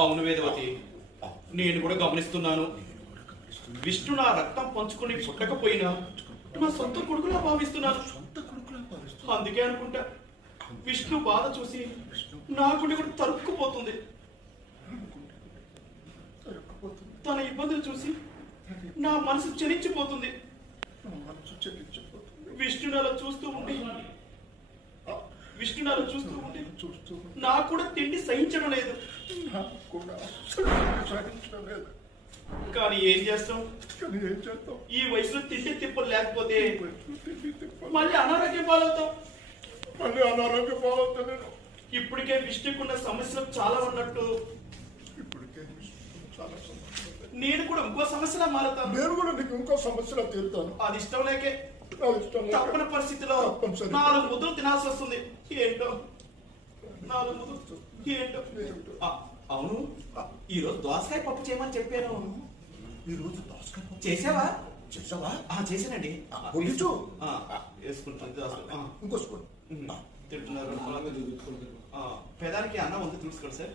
అవును వేదవతి, నేను కూడా గమనిస్తున్నాను. విష్ణు నా రక్తం పంచుకొని పుట్టకపోయినా నా సొంత కొడుకులా భావిస్తున్నాను. అందుకే అనుకుంటా విష్ణు బాధ చూసి నా గుండె కూడా తరుక్కుపోతుంది. తన ఇబ్బందులు చూసి నా మనసు చలించిపోతుంది. విష్ణుని అలా చూస్తూ ఉండి నాకు కూడా తిండి సహించడం లేదు. కానీ ఏం చేస్తాం? ఈ వయసులో తిండి తిప్పలు లేకపోతే మళ్ళీ అనారోగ్యం పాలవుతాం. ఇప్పటికే విష్ణుకున్న సమస్యలు చాలా ఉన్నట్టు నేను కూడా ఇంకో సమస్యలా మారుతాను. నేను కూడా నీకు ఇంకో సమస్యలో తీరుతాను. అది ఇష్టం లేకే తప్పని పరిస్థితిలో 4 ముద్దలు తినాల్సి వస్తుంది. ఏంటో 4 ముద్దలు ఏంటో. అవును, ఈ రోజు దోసకాయ పప్పు చేయమని చెప్పాను. ఈ రోజు దోసకాయ పప్పు చేసావా? చేశానండి. వేసుకుంటాను. ఇంకో స్పూన్ తింటున్నారు. పెదానికి అన్నం ఉంది, చూసుకోండి సార్.